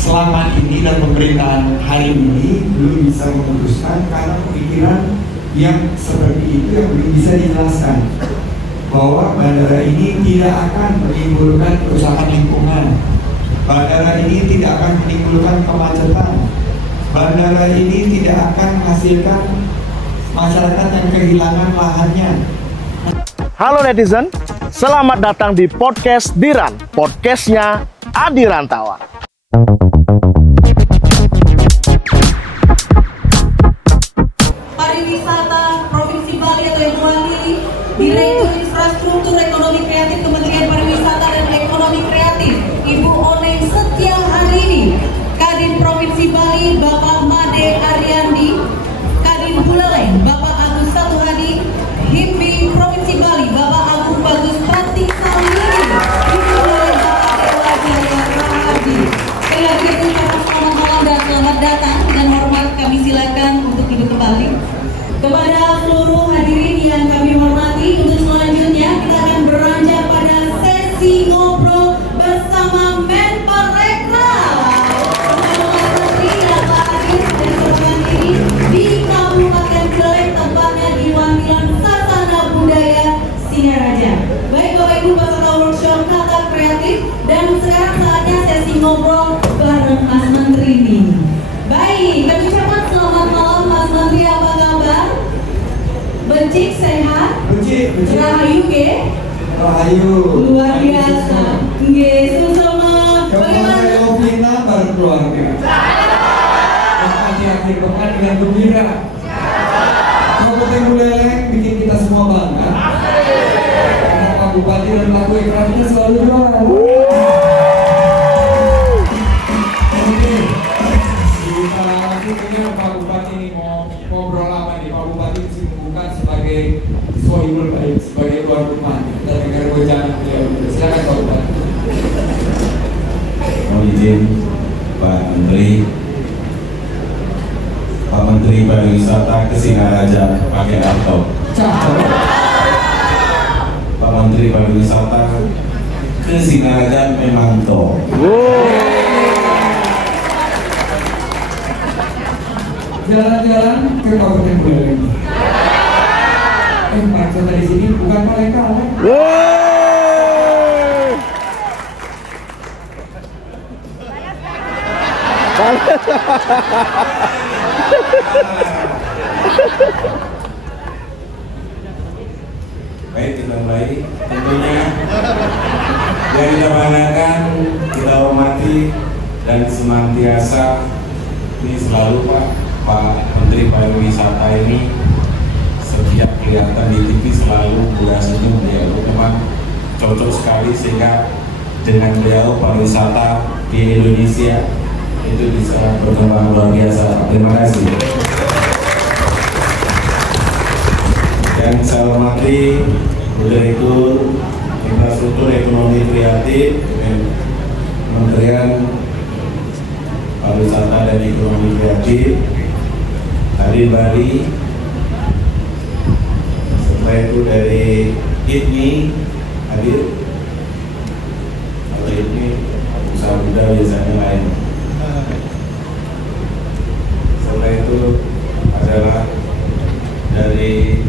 selama ini dan pemerintahan hari ini belum bisa memutuskan karena pemikiran yang seperti itu yang belum bisa dijelaskan bahwa bandara ini tidak akan menimbulkan kerusakan lingkungan, bandara ini tidak akan menimbulkan kemacetan, bandara ini tidak akan menghasilkan masyarakat yang kehilangan lahannya. Halo netizen, selamat datang di podcast Diran, podcastnya Adi Rantawan. Pariwisata Provinsi Bali atau yang mewakili Direktur Infrastruktur Ekonomi Kreatif Kementerian Pariwisata dan Ekonomi Kreatif Ibu Oneng Setiaharini, Kadin Provinsi Bali Bapak Made Ariandi, Kadin Buleleng Bapak Agus Satuhadi, Himbi Provinsi Bali Bapak Agung Bagus Pratiksamini, Ibu Buleleng Bapak Dewa Jaya Rahadi. Sekali lagi ucapkan selamat malam dan selamat datang, dan hormat kami silakan untuk duduk kembali. Kepada seluruh hadirin yang kami hormati, untuk selanjutnya kita akan beranjak pada sesi ngobrol bersama Menparekraf bersama Mas Menteri dan Pak Adis dari program ini di Kabupaten Buleleng, tepatnya di Wangilan Sasana Budaya Singaraja. Baik Bapak Ibu peserta workshop kata kreatif, dan sekarang saatnya sesi ngobrol bareng Mas Menteri ini. Baik, kami ucapkan selamat malam Mas Menteri, apa kabar? Becik, sehat? Becik. Rahayu ke? Rahayu. Luar biasa. Nge, susama. Kemarin Lovina baru keluarga. Akhir-akhir pekan dengan gembira. Kabupaten Buleleng bikin kita semua bangga. Karena Pak Bupati dan Pak Ekrafnya selalu juara. Kita Pak Bupati ini mau ngobrol apa nih? Pak Bupati disibukan sebagai sohibul baik, sebagai tuan rumah dan negara bojana. Silakan Pak Bupati. Mohon izin Pak Menteri Pariwisata ke Singaraja pakai laptop. Pak Menteri Pariwisata ke Singaraja memang toh. Jalan-jalan ke Kabupaten Buleleng. Pak Cota di sini bukan mereka. Baik, kita mulai. Tentunya yang kita banggakan, kita hormati dan senantiasa ini selalu Pak Menteri Pariwisata ini setiap kelihatan di TV selalu buka senyum. Dia memang cocok sekali sehingga dengan beliau pariwisata di Indonesia itu bisa berkembang luar biasa. Terima kasih. Yang saya hormati Direktur Infrastruktur Ekonomi Kreatif Kementerian Pariwisata dan Ekonomi Kreatif Kadin Bali, setelah itu dari ITMI hadir, atau ITMI usaha muda biasanya lain. Setelah itu adalah dari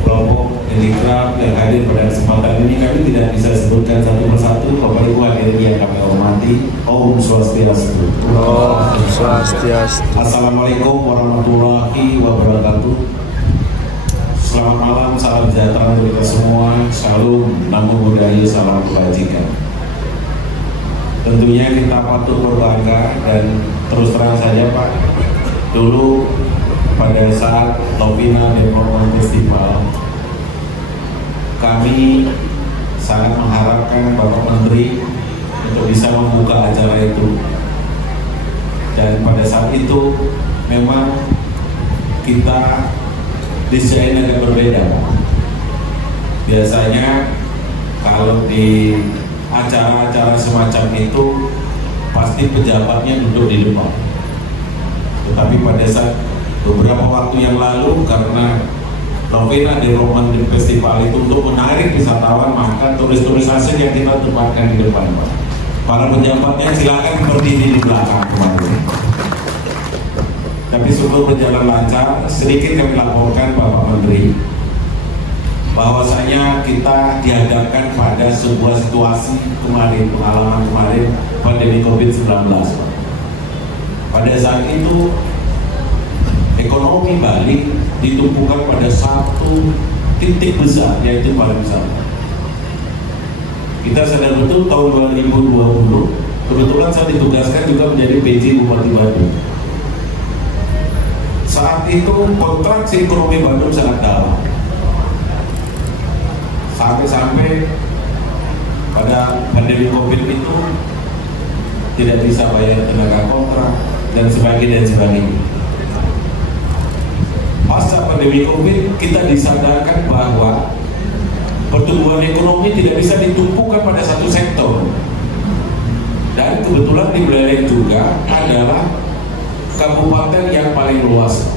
kelompok Handicraft yang hadir pada kesempatan ini. Kami tidak bisa sebutkan satu persatu. Bapak Ibu hadirin yang kami hormati, Om Swastiastu. Om Swastiastu. Assalamualaikum warahmatullahi wabarakatuh. Selamat malam, salam sejahtera untuk kita semua. Shalom, namo buddhaya, salam kebajikan. Tentunya kita patut berbangga, dan terus terang saja Pak, dulu pada saat Lovina Development Festival, kami sangat mengharapkan Bapak Menteri untuk bisa membuka acara itu. Dan pada saat itu memang kita desain agak berbeda. Biasanya kalau di acara-acara semacam itu pasti pejabatnya duduk di depan. Tetapi pada saat beberapa waktu yang lalu, karena Lovina Development Festival itu untuk menarik wisatawan, maka turis-turis asing yang kita tempatkan di depan Pak. Para pejabatnya silakan berdiri di belakang kemarin. Tapi sebelum berjalan lancar, sedikit kami laporkan Bapak Menteri, bahwasanya kita dihadapkan pada sebuah situasi kemarin, pengalaman kemarin pandemi COVID-19. Pada saat itu ekonomi Bali ditumpukan pada satu titik besar, yaitu pariwisata. Kita sadar betul tahun 2020 kebetulan saya ditugaskan juga menjadi PJ Bupati Bandung. Saat itu kontraksi ekonomi Bandung sangat dalam, sampai-sampai pada pandemi COVID itu tidak bisa bayar tenaga kontrak dan sebagainya. Pasca pandemi COVID kita disadarkan bahwa pertumbuhan ekonomi tidak bisa ditumpukan pada satu sektor. Dan kebetulan di Buleleng juga adalah kabupaten yang paling luas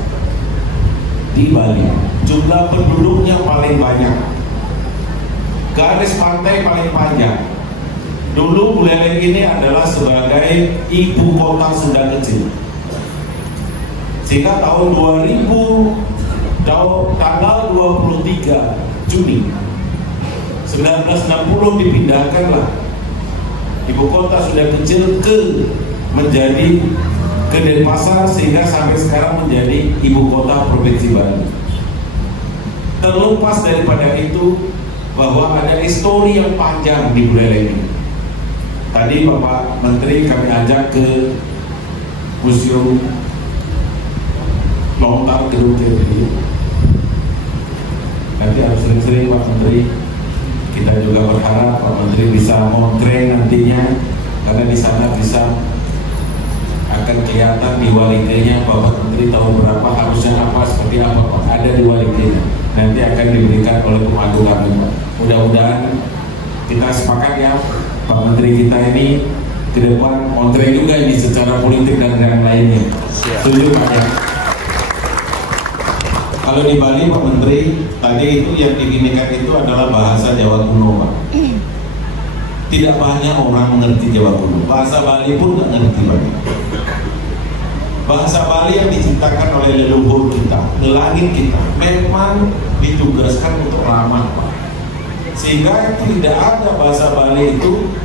di Bali. Jumlah penduduknya paling banyak. Garis pantai paling panjang. Dulu Buleleng ini adalah sebagai ibu kota Sunda kecil. Sehingga tahun 2000 tanggal 23 Juni 1960 dipindahkanlah ibu kota Sunda kecil menjadi ke Denpasar, sehingga sampai sekarang menjadi ibu kota Provinsi Bali. Terlepas daripada itu, bahwa ada histori yang panjang di Buleleng ini. Tadi Bapak Menteri kami ajak ke Museum Lontar Gedung TPI. Nanti harus sering-sering Pak Menteri. Kita juga berharap Pak Menteri bisa montreng nantinya, karena di sana bisa akan kelihatan di walikenya Bapak Menteri tahun berapa, harusnya apa, seperti apa Pak, ada di walikenya. Nanti akan diberikan oleh pemangku kami Pak. Mudah-mudahan kita sepakat ya Pak Menteri kita ini ke depan montreng juga ini secara politik dan yang lainnya. Setuju Pak ya? Kalau di Bali Pak Menteri, tadi itu yang diinikan itu adalah bahasa Jawa kuno Pak. Tidak banyak orang mengerti Jawa kuno. Bahasa Bali pun nggak ngerti banyak. Bahasa Bali yang diciptakan oleh leluhur kita, ngelangit kita, memang ditugaskan untuk ramah Pak. Sehingga tidak ada bahasa Bali itu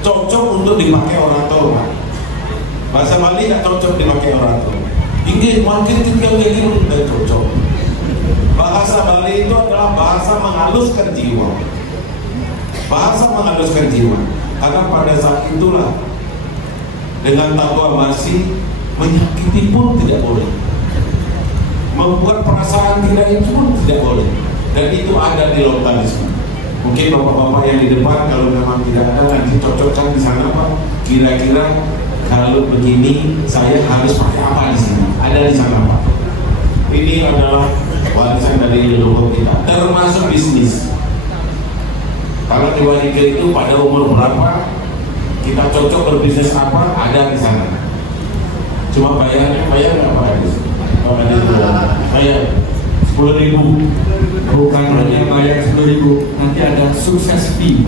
cocok untuk dipakai orator Pak. Bahasa Bali nggak cocok dipakai orator. Ini makin tinggal lagi udah cocok. Bahasa Bali itu adalah bahasa menghaluskan jiwa. Bahasa menghaluskan jiwa. Karena pada saat itulah dengan takwa masih menyakiti pun tidak boleh. Membuat perasaan tidak itu pun tidak boleh. Dan itu ada di Lontalisme. Mungkin bapak-bapak yang di depan kalau memang tidak ada nanti cocokkan di sana Pak. Kira-kira kalau begini saya harus pakai apa di sini? Ada di sana Pak. Ini adalah warisan dari leluhur kita, termasuk bisnis. Kalau di Wanika itu pada umur berapa kita cocok berbisnis apa, ada di sana. Cuma bayar nggak Pak Adis? Bayar 10.000. Bukan hanya bayar 10.000, nanti ada sukses fee.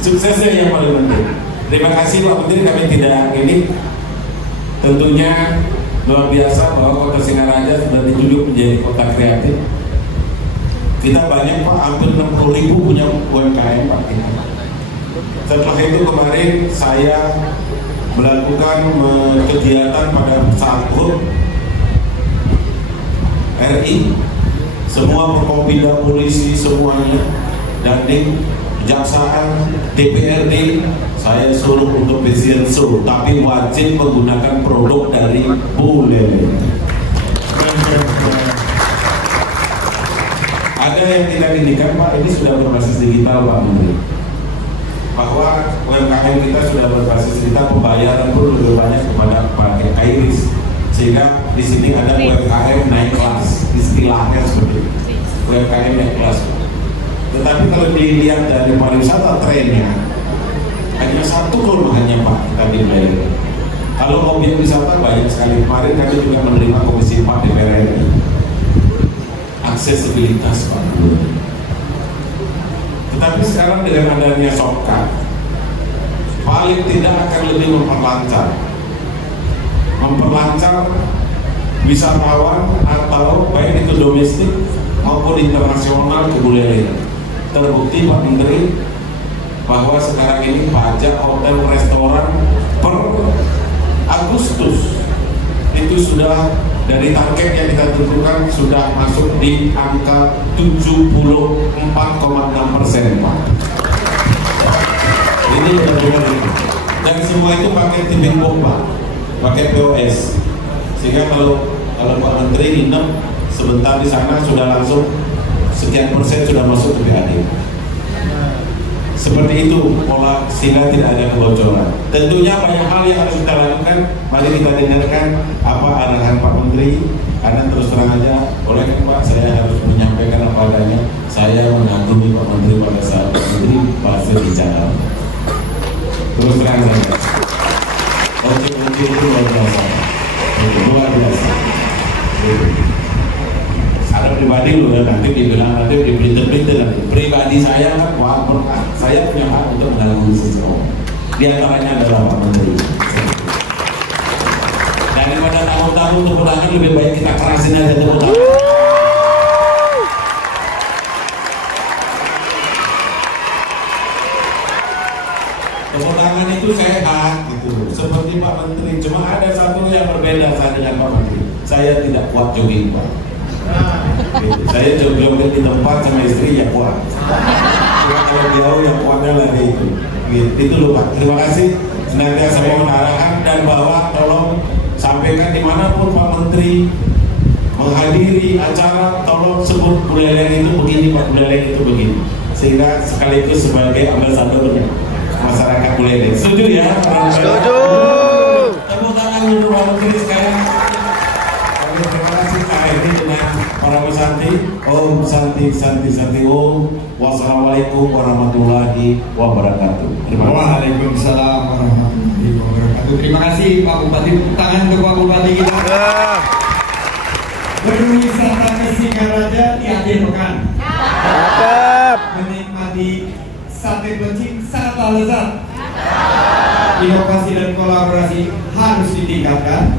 Suksesnya yang paling penting. Terima kasih Pak Menteri, kami tidak ini tentunya luar biasa bahwa Kota Singaraja sudah dijunjung menjadi kota kreatif. Kita banyak Pak, hampir 60.000 punya UMKM Pak kita. Setelah itu kemarin saya melakukan kegiatan pada saat HUT RI, semua Forkopimda, polisi semuanya, Dandim, Kejaksaan, DPRD, saya suruh untuk fashion show, tapi wajib menggunakan produk dari Buleleng. Ada yang tidak indikan Pak, ini sudah berbasis digital Pak Menteri. Bahwa UMKM kita sudah berbasis digital, pembayaran pun lebih banyak kepada pakai KRIS. Sehingga di sini ada UMKM naik kelas, istilahnya seperti itu. UMKM naik kelas. Tetapi kalau dilihat dari pariwisata trennya, hanya satu kelemahannya Pak tadi Buleleng. Kalau objek wisata banyak sekali. Kemarin kami juga menerima Komisi 4 DPR RI. Aksesibilitas Pak. Tetapi sekarang dengan adanya shortcut, paling tidak akan lebih memperlancar wisatawan atau baik itu domestik maupun internasional ke Buleleng. Terbukti Pak Menteri bahwa sekarang ini pajak hotel restoran per Agustus itu sudah dari target yang kita tentukan sudah masuk di angka 74,6%, Pak. Ini benar-benar itu. Dan semua itu pakai tipping box, Pak, pakai POS. Sehingga kalau Pak Menteri nginep sebentar di sana sudah langsung sekian persen sudah masuk ke BAD. Seperti itu pola, sehingga tidak ada kebocoran. Tentunya banyak hal yang harus kita lakukan. Mari kita dengarkan apa arahan Pak Menteri. Karena terus terang aja, oleh Pak, saya harus menyampaikan apa adanya. Saya mengagumi Pak Menteri pada saat Pak Menteri berhasil bicara. Terus terang saja. Oke itu luar biasa. Luar biasa. Ada pribadi loh, nanti dibilang nanti dipinter-pinter nanti. Pribadi saya kan, wah, saya punya hak untuk mengganggu seseorang. Di antaranya adalah Pak Menteri. Daripada tahun-tahun tepuk tangan, lebih baik kita kerasin aja tepuk tangan. Tepuk tangan itu sehat gitu, seperti Pak Menteri. Cuma ada satu yang berbeda saya dengan Pak Menteri. Saya tidak kuat jogging, Pak. Saya jogging di tempat sama istri ya kuat. Cuma kalau jauh yang kuatnya lagi itu. Itu loh Pak. Terima kasih. Senantiasa mohon arahan dan bahwa tolong sampaikan dimanapun Pak Menteri menghadiri acara, tolong sebut Buleleng itu begini, Pak, Buleleng itu begini. Sehingga sekaligus sebagai ambasadornya masyarakat Buleleng. Setuju ya? Setuju. Tepuk tangan untuk Pak Menteri sekalian. Terima kasih Pak Edi dengan para pesanti. Om Santi Santi Santi Om. Wassalamualaikum warahmatullahi wabarakatuh. Waalaikumsalam warahmatullahi wabarakatuh. Terima kasih Pak Bupati. Tangan untuk Pak Bupati kita. Berwisata ke Singaraja di akhir pekan. Menikmati sate pecing sangat lezat. Inovasi dan kolaborasi harus ditingkatkan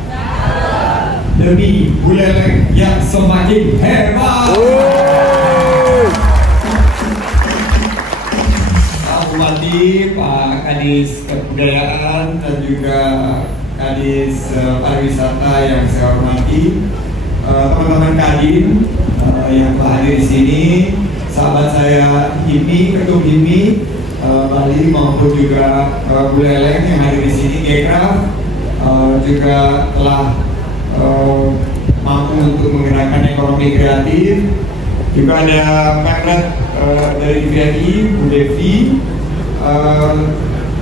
demi Buleleng yang semakin hebat. Pak Bupati, Pak Kadis Kebudayaan dan juga Kadis Pariwisata yang saya hormati, teman-teman Kadin yang telah hadir di sini, sahabat saya Himi, Ketum Himi Bali maupun juga Buleleng yang hadir di sini, Gekraf juga telah mampu untuk menggerakkan ekonomi kreatif. Juga ada Pemret dari DPRI, Bu Devi.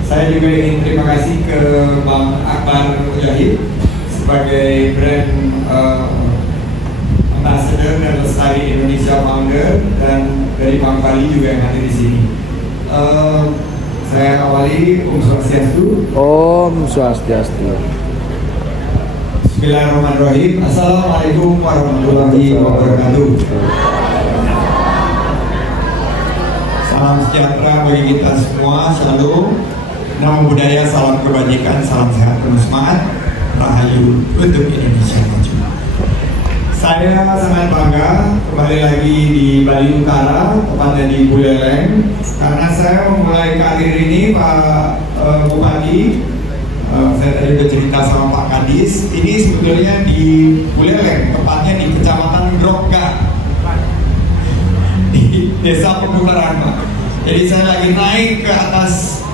Saya juga ingin terima kasih ke Bang Akbar Mujahid sebagai brand ambassador dan Lestari Indonesia founder, dan dari Bang Bali juga yang hadir di sini. Saya awali Om Swastiastu. Om Swastiastu. Bismillahirrahmanirrahim. Assalamualaikum warahmatullahi wabarakatuh. Salam sejahtera bagi kita semua. Shalom. Namo Buddhaya, salam kebajikan, salam sehat penuh semangat, rahayu untuk Indonesia maju. Saya sangat bangga kembali lagi di Bali Utara, tepatnya di Buleleng, karena saya memulai karir ini Pak Bupati. Saya tadi udah cerita sama Pak Kadis. Ini sebetulnya di Buleleng, tepatnya di Kecamatan Grogga, di Desa Pemutaran, Pak. Jadi saya lagi naik ke atas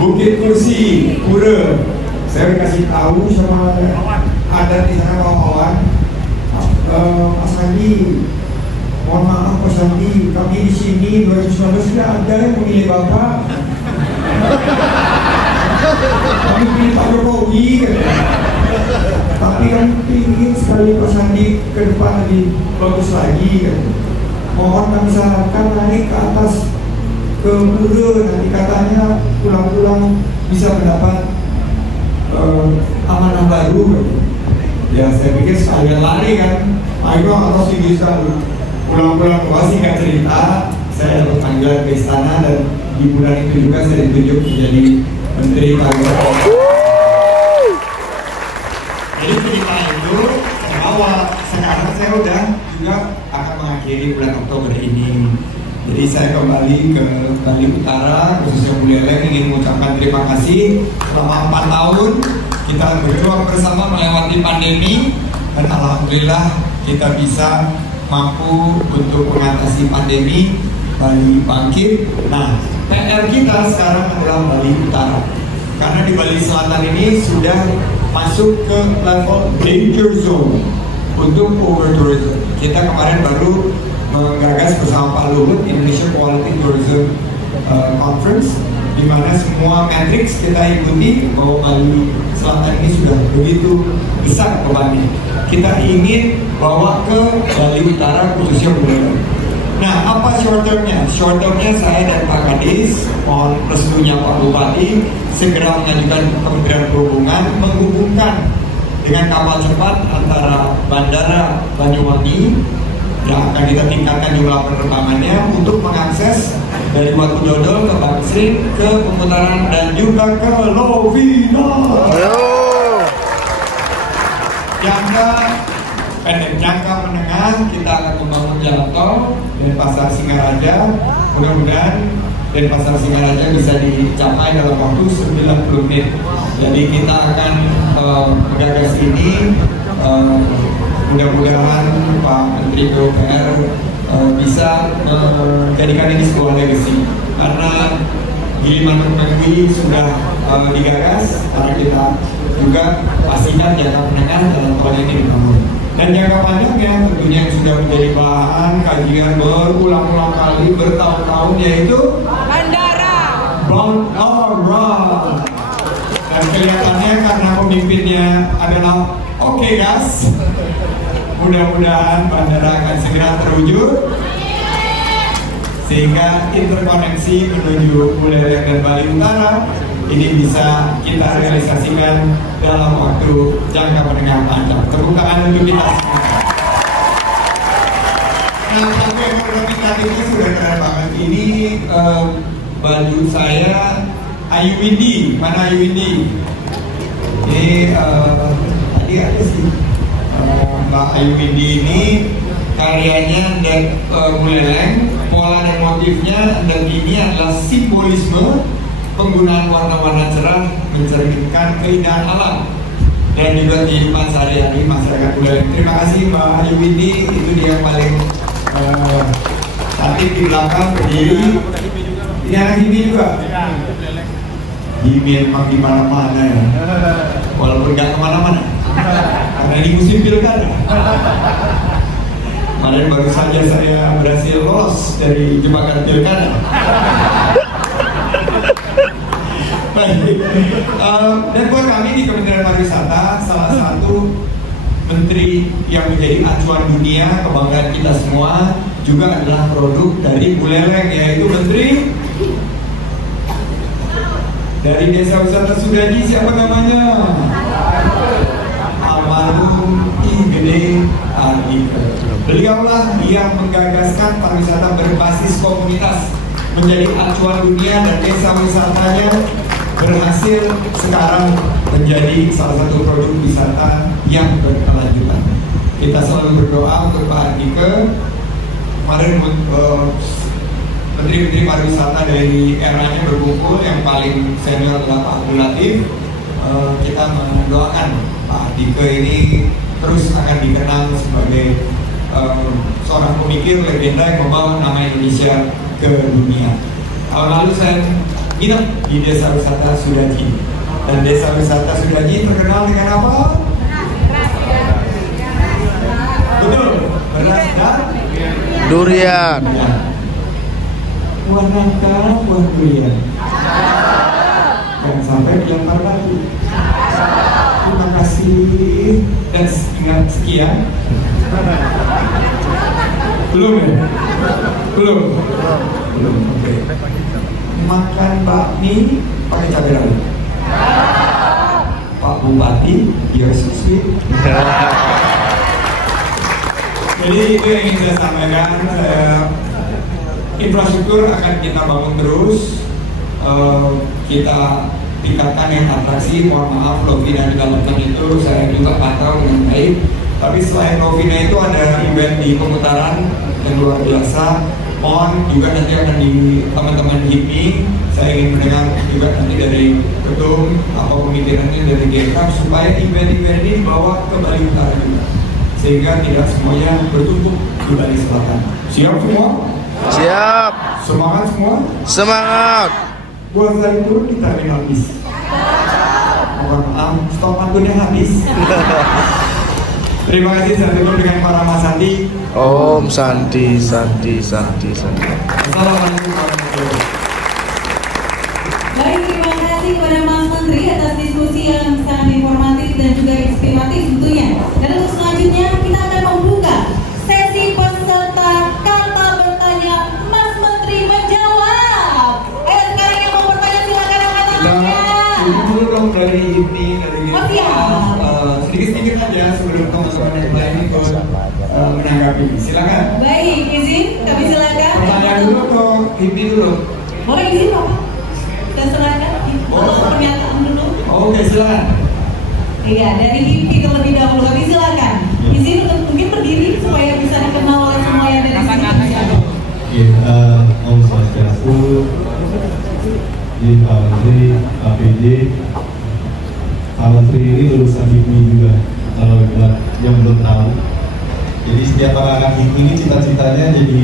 Bukit Kursi, Pura. Saya kasih tahu sama ada di sana kawan-kawan, Mas Sandi, mohon maaf Mas Sandi, kami di sini 2019 tidak ada yang memilih Bapak. Kami pilih Pak Jokowi, tapi kami ingin sekali Pak Sandi ke depan lebih bagus lagi. Mohon kami sarankan naik ke atas ke Pura, nanti katanya pulang-pulang bisa mendapat amanah baru. Ya saya pikir sekalian lari kan, ayo atau sih bisa pulang-pulang ke Bali nggak cerita. Saya dapat panggilan ke istana dan di bulan itu juga saya ditunjuk menjadi Menteri Pariwisata. Jadi cerita itu bahwa sekarang saya udah juga akan mengakhiri bulan Oktober ini. Jadi saya kembali ke Bali Utara, khususnya Buleleng, ingin mengucapkan terima kasih selama 4 tahun kita berjuang bersama melewati pandemi, dan alhamdulillah kita bisa mampu untuk mengatasi pandemi. Bali bangkit. Nah, PR kita sekarang adalah Bali Utara, karena di Bali Selatan ini sudah masuk ke level danger zone untuk over tourism. Kita kemarin baru menggagas bersama Pak Luhut Indonesia Quality Tourism Conference, di mana semua matriks kita ikuti bahwa Bali Selatan ini sudah begitu besar bebannya. Kita ingin bawa ke Bali Utara, khususnya Buleleng. Nah, apa short termnya? Short termnya saya dan Pak Kadis, mohon restunya Pak Bupati, segera mengajukan ke Kementerian Perhubungan menghubungkan dengan kapal cepat antara Bandara Banyuwangi yang akan kita tingkatkan jumlah penerbangannya untuk mengakses dari Watu Dodol ke Bangsering, ke Pemutaran, dan juga ke Lovina. Pendek jangka menengah kita akan membangun jalan tol Denpasar Singaraja. Mudah-mudahan Denpasar Singaraja bisa dicapai dalam waktu 90 menit. Jadi kita akan menggagas ini. Mudah-mudahan Pak Menteri PUPR bisa menjadikan ini sebuah legacy, karena Gilimanuk Mengwi sudah digagas, karena kita juga pastikan jangka menengah jalan tol ini dibangun. Dan jangka panjangnya tentunya yang sudah menjadi bahan kajian berulang-ulang kali bertahun-tahun, yaitu Bandara. Dan kelihatannya karena pemimpinnya adalah oke gas, mudah-mudahan bandara akan segera terwujud, sehingga interkoneksi menuju Buleleng dan Bali Utara ini bisa kita realisasikan dalam waktu jangka menengah panjang. Tepuk tangan untuk kita semua. Nah, satu ekonomi kreatifnya sudah keren banget. Ini baju saya Ayu Windy. Mana Ayu Windy? Ini tadi ada sih Mbak Ayu Windy ini karyanya dan Buleleng. Pola dan motifnya dan ini adalah simbolisme penggunaan warna-warna cerah mencerminkan keindahan alam dan juga kehidupan sehari-hari masyarakat Buleleng. Terima kasih Mbak Ayu Windy, itu dia yang paling cantik di belakang berdiri. Ini anak Himi juga. Himi memang di mana-mana ya, walaupun nggak kemana-mana, karena di musim pilkada. Kemarin baru saja saya berhasil lolos dari jebakan pilkada. Dan buat kami di Kementerian Pariwisata, salah satu menteri yang menjadi acuan dunia, kebanggaan kita semua, juga adalah produk dari Buleleng, yaitu Menteri dari Desa Wisata Sudaji. Siapa namanya? Almarhum I Gede Ardika. Beliaulah yang menggagaskan pariwisata berbasis komunitas menjadi acuan dunia, dan desa wisatanya berhasil sekarang menjadi salah satu produk wisata yang berkelanjutan. Kita selalu berdoa untuk Pak Ardika. Kemarin menteri-menteri pariwisata dari eranya berkumpul, yang paling senior adalah Pak Abdul Latif. Kita mendoakan Pak Ardika ini terus akan dikenal sebagai seorang pemikir legenda yang membawa nama Indonesia ke dunia. Tahun lalu saya nginep di Desa Wisata Sudaji, dan Desa Wisata Sudaji terkenal dengan apa? Betul, beras dan durian. Warnaka buah durian. Jangan sampai dilempar lagi. Terima kasih dan ingat sekian. Belum ya? Belum. Oke. Makan bakmi pakai cabai rawit. Pak Bupati, you're so sweet. Jadi itu yang ingin saya sampaikan. infrastruktur akan kita bangun terus. Kita tingkatkan yang atraksi. Mohon maaf, Lovina Development itu saya juga pantau dengan baik. Tapi selain Lovina itu ada event di pemutaran yang luar biasa. Mohon juga nanti akan di teman-teman HIPMI. Saya ingin mendengar juga nanti dari ketum apa pemikirannya dari GK supaya event-event ini dibawa ke Bali Utara juga, sehingga tidak semuanya bertumpuk di Bali Selatan. Siap semua? Siap. Semangat semua? Semangat. Buat saya turun di terminal bis. Mohon maaf, stok akunnya habis. Terima kasih, saya tutup dengan para Mas Sandi. Om Sandi. Assalamualaikum warahmatullahi wabarakatuh. Baik, terima kasih kepada Mas Menteri atas diskusi yang sangat informatif dan juga inspiratif tentunya. Dan untuk selanjutnya kita akan membuka sesi peserta kata bertanya Mas Menteri menjawab. Sekarang yang mau bertanya silakan angkat tangannya. Ini dulu dong dari ini, dari Oh, siap. sedikit-sedikit aja sebelum teman-teman yang lain ikut menanggapi. Silakan. Baik, izin kami silakan. Pertanyaan dulu atau ini dulu? Boleh izin Bapak? Dan silakan. Untuk pernyataan dulu. Oke, silakan. Iya, dari HIPMI terlebih dahulu kami silakan. Izin untuk mungkin berdiri supaya bisa dikenal oleh semua yang dari sini. Om Swastiastu, Pak Menteri, Pak PJ. Pak Menteri ini lulusan HIPMI juga, kalau yang belum tahu. Jadi setiap anak HIPMI ini cita-citanya jadi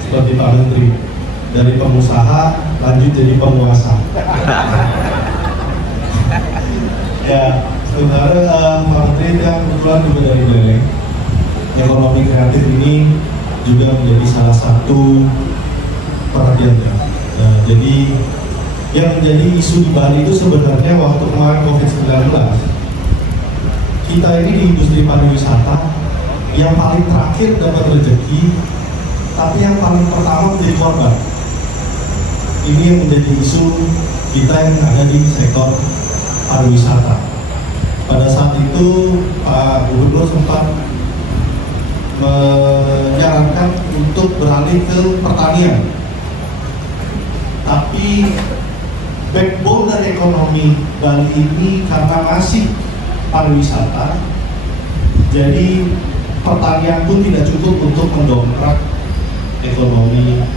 seperti Pak Menteri, dari pengusaha lanjut jadi penguasa. Ya, sebenarnya Pak Menteri itu yang kebetulan juga dari Beleng. Ekonomi kreatif ini juga menjadi salah satu perhatian ya. Jadi yang menjadi isu di Bali itu sebenarnya waktu kemarin COVID-19, kita ini di industri pariwisata yang paling terakhir dapat rezeki, tapi yang paling pertama menjadi korban. Ini yang menjadi isu kita yang ada di sektor pariwisata. Pada saat itu Pak Gubernur sempat menyarankan untuk beralih ke pertanian, tapi backbone dari ekonomi Bali ini karena masih pariwisata, jadi pertanian pun tidak cukup untuk mendongkrak ekonomi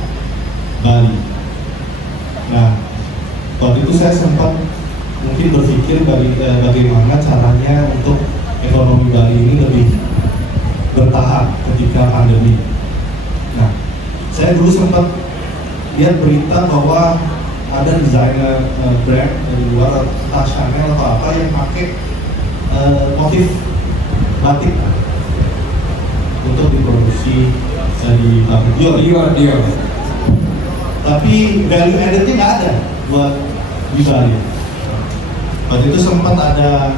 Bali. Nah, waktu itu saya sempat mungkin berpikir bagaimana caranya untuk ekonomi Bali ini lebih bertahan ketika pandemi. Nah, saya dulu sempat lihat berita bahwa ada desainer brand dari luar, entah Chanel atau apa, yang pakai motif batik untuk diproduksi di pabrik Dior. Tapi value added-nya nggak ada buat di Bali. Waktu itu sempat ada,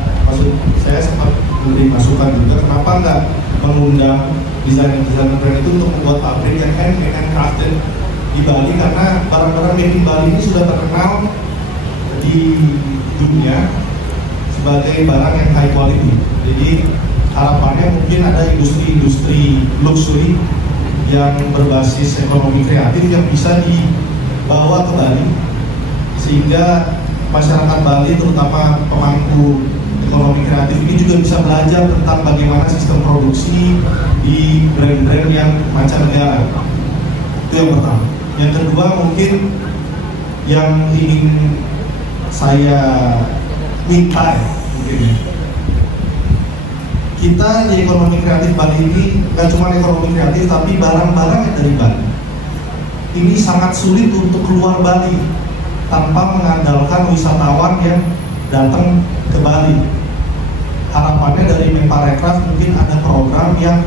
saya sempat beri masukan juga, kenapa nggak mengundang desainer brand itu untuk membuat pabrik yang handcrafted di Bali, karena barang-barang made in Bali ini sudah terkenal di dunia sebagai barang yang high quality. Jadi harapannya mungkin ada industri luxury yang berbasis ekonomi kreatif yang bisa dibawa ke Bali, sehingga masyarakat Bali terutama pemangku ekonomi kreatif ini juga bisa belajar tentang bagaimana sistem produksi di brand-brand yang mancanegara. Itu yang pertama. Yang kedua, mungkin yang ingin saya minta mungkin ya, kita di ekonomi kreatif Bali ini gak cuma ekonomi kreatif tapi barang-barang yang dari Bali ini sangat sulit untuk keluar Bali tanpa mengandalkan wisatawan yang datang ke Bali. Harapannya dari Menparekraf mungkin ada program yang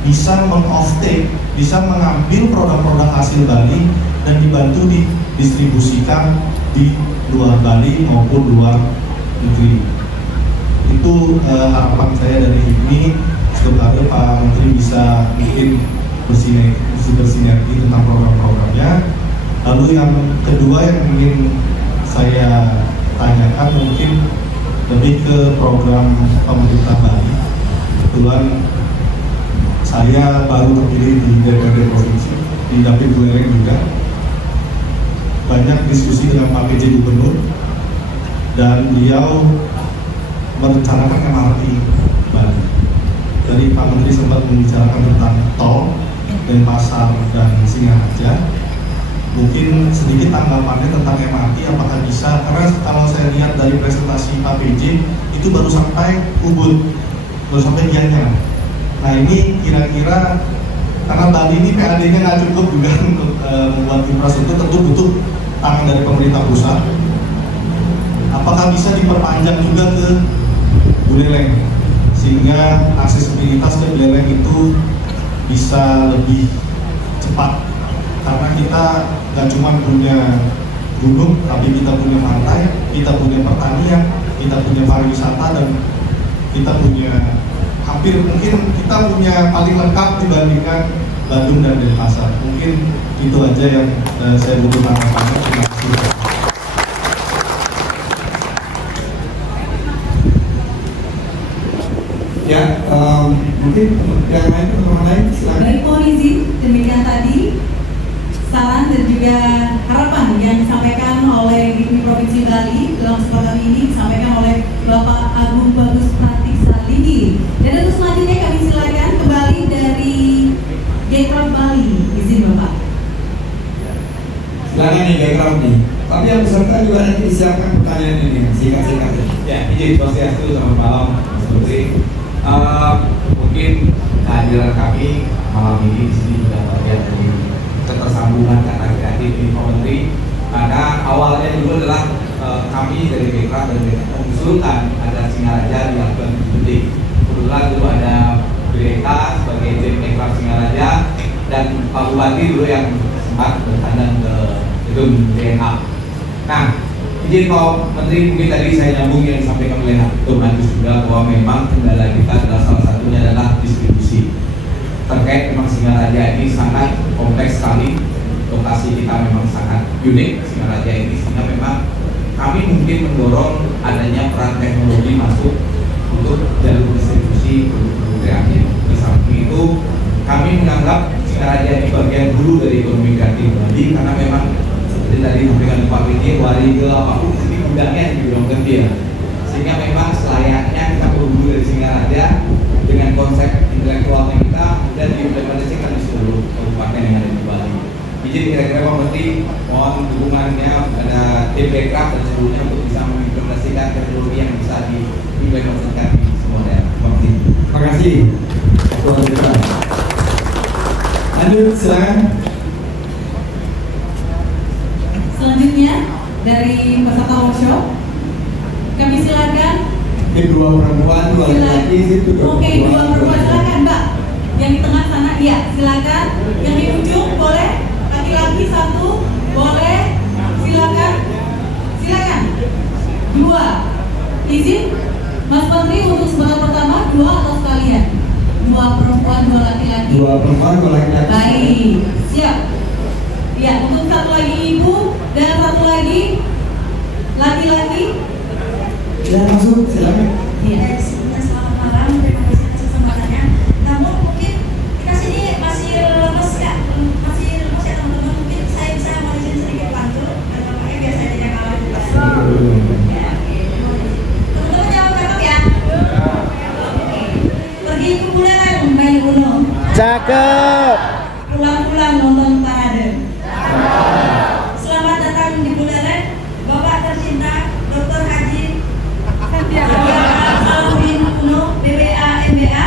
bisa meng-offtake, bisa mengambil produk-produk hasil Bali dan dibantu didistribusikan di luar Bali maupun luar negeri. Itu harapan saya dari ini. Semoga Pak Menteri bisa bikin bersinergi tentang program-programnya. Lalu yang kedua yang ingin saya tanyakan mungkin lebih ke program pemerintah Bali. Kebetulan saya baru terpilih di DPRD Provinsi di Dapil Buleleng juga. Banyak diskusi dengan Pak PJ Gubernur dan beliau merencanakan MRT Bali. Jadi Pak Menteri sempat membicarakan tentang tol Denpasar dan Singaraja. Mungkin sedikit tanggapannya tentang MRT, apakah bisa? Karena kalau saya lihat dari presentasi Pak PJ itu baru sampai Ubud, baru sampai Gianyar. Nah ini kira-kira karena Bali ini PAD-nya nggak cukup juga untuk membuat infrastruktur, tentu butuh tangan dari pemerintah pusat. Apakah bisa diperpanjang juga ke Buleleng sehingga aksesibilitas ke Buleleng itu bisa lebih cepat? Karena kita nggak cuma punya gunung, tapi kita punya pantai, kita punya pertanian, kita punya pariwisata, dan kita punya hampir mungkin kita punya paling lengkap dibandingkan Bandung dan Denpasar. Mungkin itu aja yang saya butuh tanggapannya. Terima kasih. Ya, mungkin yang lain, teman-teman lain silakan. Baik, mohon izin, demikian tadi saran dan juga harapan yang disampaikan oleh Dikti Provinsi Bali dalam kesempatan ini disampaikan oleh Bapak Agung Bagus Pratiksalinggi. Dan untuk selanjutnya kami silakan kembali dari Gecraft Bali, izin Bapak. Silakan nih background nih. Tapi yang peserta juga nanti disiapkan pertanyaan ini, singkat-singkat. Ya, izin Swastiastu, selamat malam Mas Menteri. Mungkin kehadiran kami malam ini di sini juga bagian dari ketersambungan kata kreatif ini Pak Menteri. Karena awalnya dulu adalah kami dari Gecraft dan mengusulkan ada Singaraja dilakukan penting. Kebetulan dulu ada BK sebagai Gecraft Singaraja dan Pak Bupati dulu yang sempat bertandang ke gedung DNA. Nah, izin Pak Menteri, mungkin tadi saya nyambung yang disampaikan oleh Dr. Agus juga bahwa memang kendala kita adalah salah satunya adalah distribusi. Terkait memang Singaraja ini sangat kompleks sekali, lokasi kita memang sangat unik Singaraja ini, sehingga memang kami mungkin mendorong adanya peran teknologi masuk untuk jalur distribusi produk-produk kreatif. Di samping itu kami menganggap Singaraja ini bagian hulu dari ekonomi kreatif Bali, karena memang seperti tadi disampaikan Pak PJ, warga apapun ini gudangnya di bidang kerja, sehingga memang selayaknya kita berhulu dari Singaraja dengan konsep intelektualnya kita dan diimplementasikan di seluruh kabupaten yang ada di Bali. Izin kira-kira Pak Menteri, mohon dukungannya pada tim Gecraft dan seluruhnya untuk bisa mengimplementasikan teknologi yang bisa diimplementasikan di semua daerah. Terima kasih. Lanjut, silakan. Selanjutnya dari peserta workshop kami silakan. Dua perempuan, dua laki-laki, situ Oke, dua perempuan, silakan Mbak. Yang di tengah sana, iya, silakan. Yang di ujung boleh, laki-laki satu, boleh, silakan, silakan. Dua, izin, Mas Menteri untuk sebagai pertama, dua atau sekalian? Dua perempuan, dua laki-laki. Dua perempuan, dua laki-laki. Baik, siap. Ya, untuk satu lagi ibu dan satu lagi laki-laki. Ya, masuk, silakan. Iya. Selamat malam, terima kasih atas kesempatannya. Namun mungkin kita sini masih lemes ya, teman-teman. Mungkin saya bisa mau izin sedikit bantu, atau makanya biar saya tidak kalah juga. Ya, oke. Teman-teman jawab cakep ya. Oke. Pergi ke Buleleng main gunung. Cakep. Pulang-pulang nonton parade. Selamat datang di Buleleng, Bapak tercinta Dr. Haji Salahuddin Uno, BBA MBA.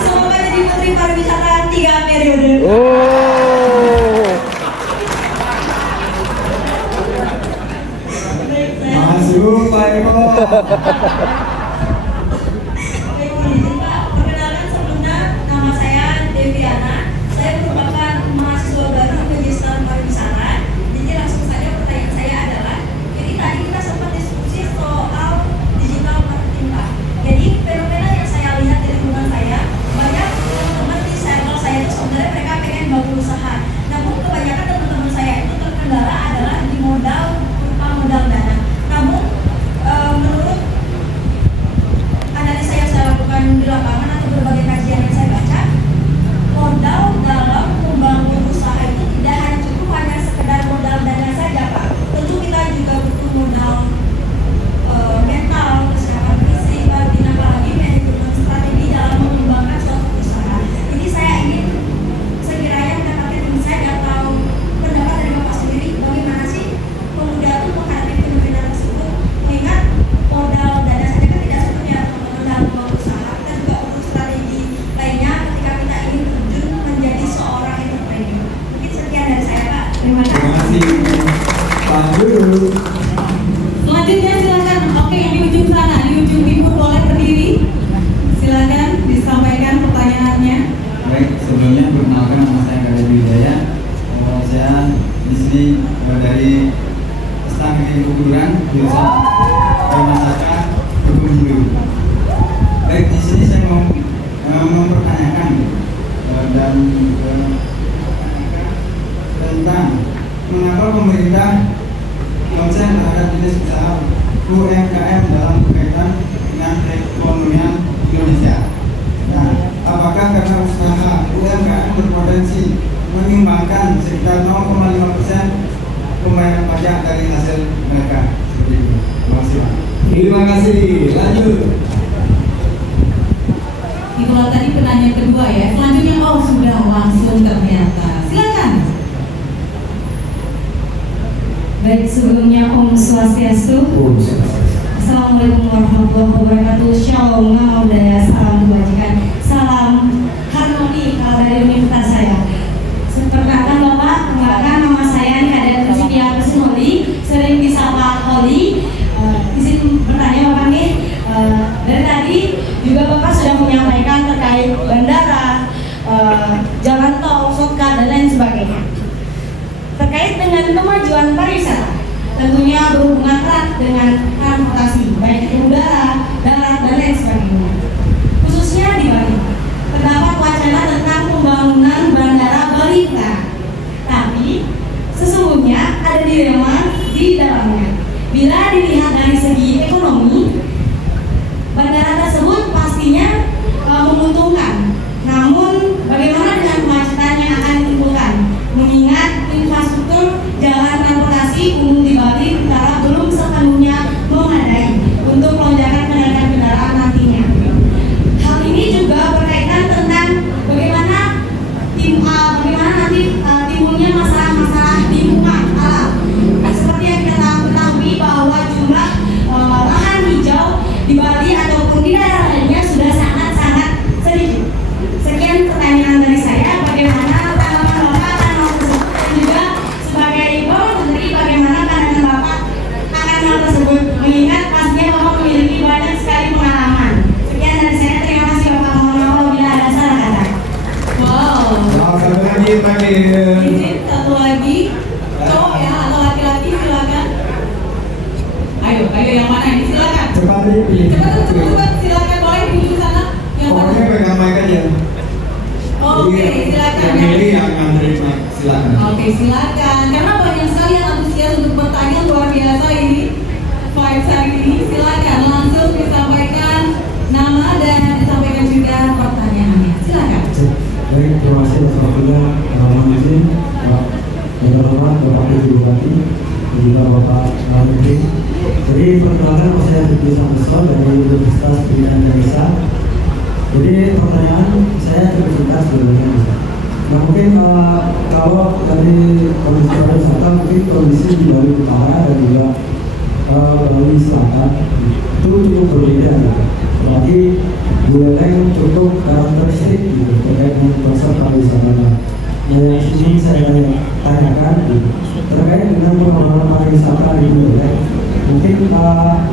Semoga jadi Menteri Pariwisata 3 periode. Baik, saya Masuk, Pak Eko. Baik, izin Pak, perkenalkan sebelumnya nama saya Deviana. Saya merupakan mahasiswa baru Magister Pariwisata. Jadi langsung saja pertanyaan saya adalah, jadi tadi kita sempat diskusi soal digital marketing Pak. Jadi fenomena yang saya lihat di lingkungan saya, banyak teman-teman di circle saya itu sebenarnya mereka pengen bangun usaha. Namun kebanyakan teman-teman saya itu terkendala adalah di modal berupa modal dana. Namun menurut Lanjut. Selanjutnya silakan. Oke, yang di ujung sana, di ujung timur boleh berdiri. Silakan disampaikan pertanyaannya. Baik, sebelumnya perkenalkan nama saya Kadir Wijaya. Saya di sini dari Stang Kebutuhan Jurusan Permasaka Hukum Hidup. Baik, di sini saya mau mempertanyakan dan tentang mengapa pemerintah konsen terhadap jenis usaha UMKM dalam berkaitan dengan perekonomian Indonesia. Nah, apakah karena usaha UMKM berpotensi menyumbangkan sekitar 0,5% pembayaran pajak dari hasil mereka? Seperti itu. Terima kasih, Pak. Terima kasih. Lanjut. Itulah tadi penanya kedua ya. Selanjutnya sudah langsung ternyata. Silakan. Baik, sebelumnya Om Swastiastu. Assalamualaikum warahmatullahi wabarakatuh. Shalom, namo budaya, salam kebajikan, salam harmoni kalau dari universitas saya. Perkenalkan Bapak, kenalkan nama saya Kadet Priscilia Prisnoli, sering disapa Holly. Izin bertanya Bapak nih, dari tadi juga Bapak sudah menyampaikan terkait bandara, jalan tol, shortcut dan lain sebagainya. Terkait dengan kemajuan pariwisata, tentunya berhubungan erat dengan transportasi, baik itu udara, darat, dan lain sebagainya. Khususnya di Bali, terdapat wacana tentang pembangunan bandara Bali Utara. Tapi sesungguhnya ada dilema di dalamnya. Bila dilihat dari segi ekonomi, bandara tersebut pastinya menguntungkan. Namun bagaimana dengan kemacetan yang akan ditimbulkan? Mengingat infrastruktur jalan transportasi umum di Bali Utara belum sepenuhnya memadai untuk lonjakan kendaraan nantinya. Hal ini juga berkaitan tentang bagaimana nanti timbulnya masalah-masalah lingkungan alam. Seperti yang kita ketahui bahwa jumlah lahan hijau di Bali ataupun di daerah lainnya sudah sangat-sangat sedikit. Sekian pertanyaan dari saya. Bagaimana tanggapan Bapak akan hal tersebut? Dan juga sebagai Bapak Menteri, bagaimana pandangan Bapak akan hal tersebut? Mengingat pastinya Bapak memiliki banyak sekali pengalaman. Sekian dari saya. Terima kasih Bapak. Mohon maaf bila ada salah kata. Wow. Satu lagi, Izin satu lagi. Cowok ya atau laki-laki silakan. Ayo yang mana ini silakan. cepat pilih. Cepat silakan, boleh di ujung sana. Yang mana? Pokoknya pegang mic aja. Oke, silakan. Yang milih yang ngantri mic, silakan. Oke, silakan. Karena banyak sekali yang antusias untuk bertanya, luar biasa ini. Vibes hari ini, silakan langsung disampaikan nama dan disampaikan juga pertanyaannya. Silakan. Baik, terima kasih atas waktunya. Mohon izin, Pak Bapak Ibu Bupati, dan juga Bapak Menteri. Jadi perkenalkan saya Diki Samsul dari Universitas Pendidikan Indonesia. Jadi pertanyaan saya terkait sebelumnya. Nah mungkin kalau dari kondisi pariwisata mungkin kondisi di Bali Utara dan juga Bali Selatan itu cukup berbeda. Apalagi Buleleng cukup karakteristik gitu, terkait dengan konsep pariwisata. Yang sini saya tanyakan terkait dengan pengembangan pariwisata di Buleleng. Mungkin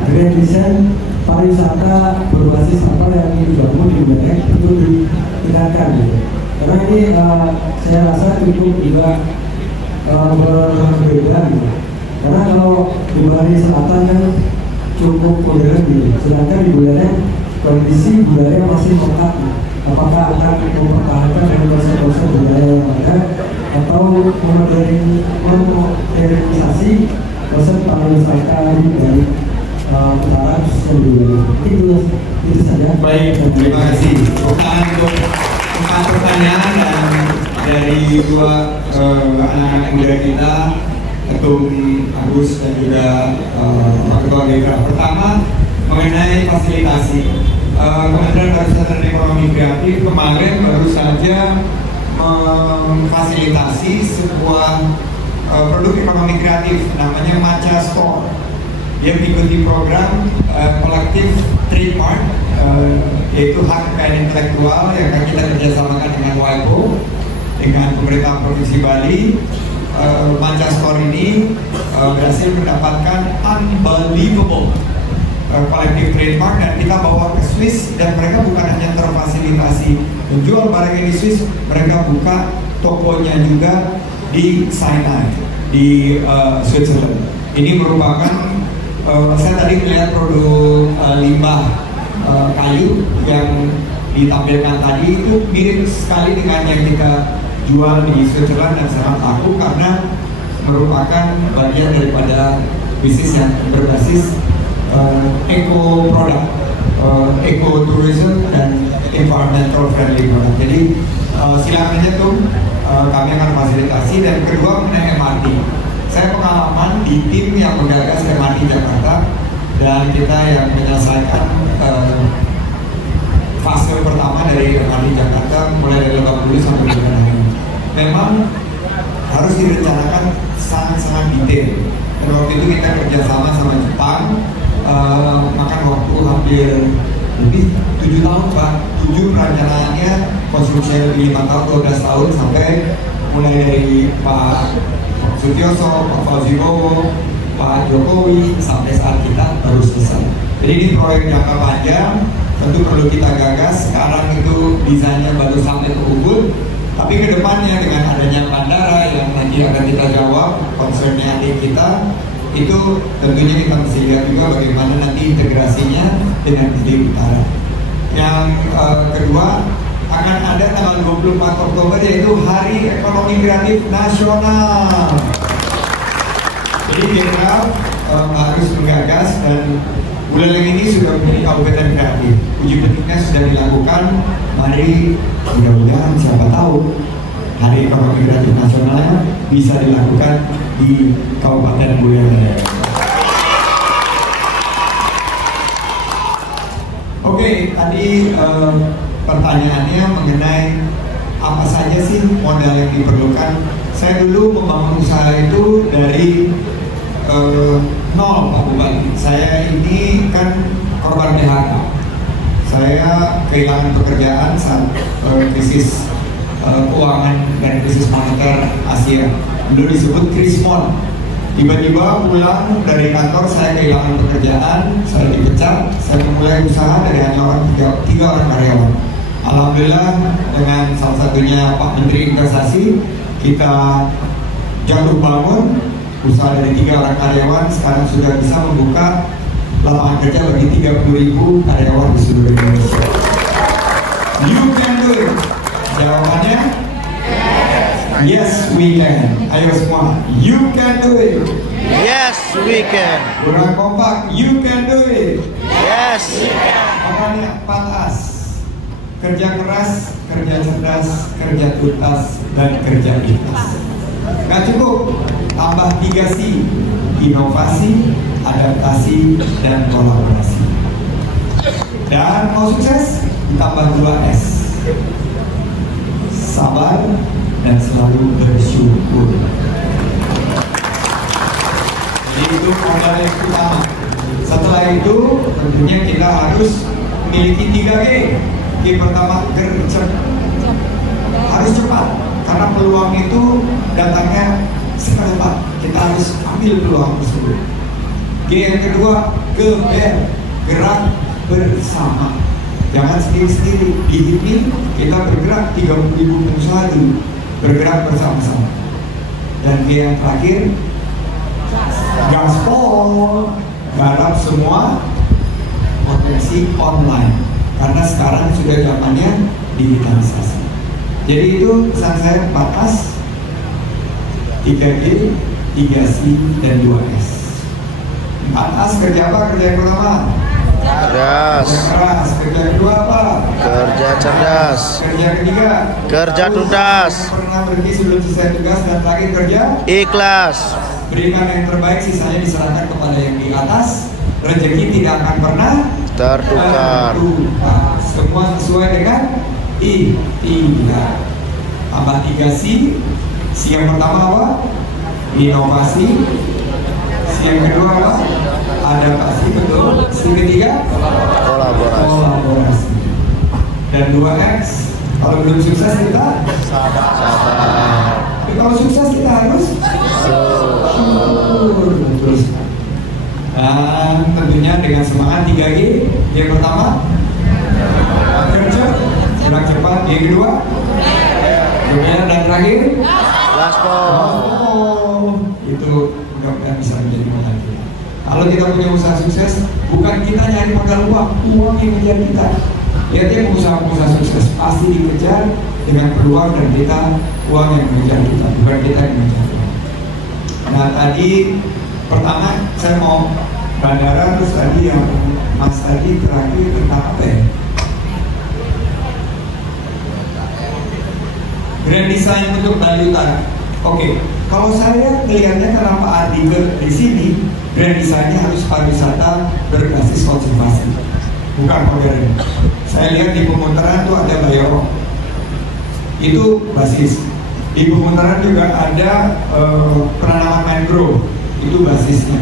grand design pariwisata berbasis apa yang ingin dibangun di Buleleng itu ditingkatkan gitu. Karena ini saya rasa cukup juga berbeda gitu. Karena kalau di Bali Selatan kan cukup modern gitu, sedangkan di Buleleng kondisi budaya masih melekat. Apakah akan mempertahankan dengan konsep-konsep budaya yang ada atau modernisasi konsep pariwisata dari utara khususnya itu saja. Baik, terima kasih. Untuk 4 pertanyaan dan dari 2 anak-anak muda kita, Ketum Agus dan juga Pak Ketua GK. Pertama, mengenai fasilitasi. Kementerian Pariwisata dan Ekonomi Kreatif kemarin baru saja memfasilitasi sebuah produk ekonomi kreatif namanya Matcha Store. Dia mengikuti program kolektif trademark, yaitu hak kekayaan intelektual yang akan kita kerjasamakan dengan WIPO, dengan pemerintah Provinsi Bali. Matcha Store ini berhasil mendapatkan unbelievable collective trademark, dan kita bawa ke Swiss, dan mereka bukan hanya terfasilitasi menjual barang di Swiss, mereka buka tokonya juga di Sinai di Switzerland. Ini merupakan saya tadi melihat produk limbah kayu yang ditampilkan tadi itu mirip sekali dengan yang kita jual di Switzerland, dan sangat laku karena merupakan bagian daripada bisnis yang berbasis eco product, eco tourism dan environmental friendly product. Jadi silakan aja tuh, kami akan fasilitasi. Dan kedua mengenai MRT, saya pengalaman di tim yang menggagas MRT Jakarta, dan kita yang menyelesaikan fase pertama dari MRT Jakarta mulai dari Lebak Bulus sampai Bundaran HI. Memang harus direncanakan sangat-sangat detail. Dan waktu itu kita kerjasama sama Jepang, makan waktu hampir lebih 7 tahun Pak. 7 perencanaannya, konstruksinya lebih 5 tahun, 12 tahun, sampai mulai dari Pak Sutioso, Pak Fauzi Bowo, Pak Jokowi, sampai saat kita baru selesai. Jadi ini proyek jangka panjang, tentu perlu kita gagas. Sekarang itu desainnya baru sampai ke Ubud, tapi kedepannya dengan adanya bandara yang nanti akan kita jawab concernnya adik kita, itu tentunya kita mesti lihat juga bagaimana nanti integrasinya dengan Gede Utara. Yang kedua, akan ada tanggal 24 Oktober yaitu Hari Ekonomi Kreatif Nasional. Jadi kita harus menggagas, dan Buleleng ini sudah menjadi kabupaten kreatif. Uji petiknya sudah dilakukan. Mari mudah-mudahan siapa tahu Hari Ekonomi Kreatif Nasionalnya bisa dilakukan di Kabupaten Buleleng. Oke, tadi pertanyaannya mengenai apa saja sih modal yang diperlukan. Saya dulu membangun usaha itu dari nol Pak Bupati. Saya ini kan korban PHK. Saya kehilangan pekerjaan saat krisis keuangan dan krisis moneter Asia. Dulu disebut Krismon. Tiba-tiba pulang dari kantor, saya kehilangan pekerjaan, saya dipecat, saya memulai usaha dari hanya tiga orang karyawan. Alhamdulillah dengan salah satunya Pak Menteri Investasi, kita jatuh bangun usaha dari 3 orang karyawan, sekarang sudah bisa membuka lapangan kerja bagi 30.000 karyawan di seluruh Indonesia. You can do it. Jawabannya yes we can. Ayo semua, you can do it. Yes, we can. Kurang kompak, you can do it. Yes, we can. Makanya 4As: kerja keras, kerja cerdas, kerja tuntas, dan kerja ikhlas. Gak cukup, tambah 3C: inovasi, adaptasi, dan kolaborasi. Dan mau sukses, tambah 2S: sabar dan selalu bersyukur. Jadi itu modal yang utama. Setelah itu tentunya kita harus memiliki 3G. G pertama, harus cepat, karena peluang itu datangnya sekedepan. Kita harus ambil peluang tersebut. G yang kedua, gerak bersama. Jangan sendiri-sendiri. Di HIPMI kita bergerak 30.000 pengusaha dulu, bergerak bersama-sama. Dan G yang terakhir, gaspol, garap semua potensi online, karena sekarang sudah zamannya digitalisasi. Jadi itu pesan saya: 4As, 3G, 3C, dan 2S. 4As kerja apa? Kerja yang pertama cerdas. kerja keras. Kerja kedua apa? Kerja cerdas. Kerja ketiga Kerja tuntas. Yang pernah berhenti sebelum selesai tugas, dan terakhir kerja Ikhlas. berikan yang terbaik, sisanya diserahkan kepada yang di atas. Rezeki tidak akan pernah Tertukar. Semua sesuai dengan ikhtiar. Tambah 3C. C yang pertama apa? Inovasi. C yang kedua apa? Adaptasi, betul. C ketiga? Kolaborasi. Dan 2X, kalau belum sukses kita Sabar. Tapi kalau sukses kita harus syukur. Betul sekali. Dan tentunya dengan semangat 3G. Yang pertama, kerja, gerak cepat. Yang kedua, dan terakhir, itu mudah-mudahan bisa menjadi modal kita. Kalau kita punya usaha sukses, bukan kita nyari modal uang yang mengejar kita. Lihatnya pengusaha-pengusaha sukses pasti dikejar dengan peluang dan kita uang yang mengejar kita, bukan kita yang mengejar. Nah tadi pertama saya mau bandara, terus tadi yang Mas tadi terakhir tentang apa ya? Grand design untuk Bali Utara. Oke, kalau saya melihatnya kenapa artikel di sini grand design-nya harus pariwisata berbasis konservasi, bukan modern. Saya lihat di pemutaran tuh ada Bayoro, itu basis. Di pemutaran juga ada penanaman mangrove, itu basisnya.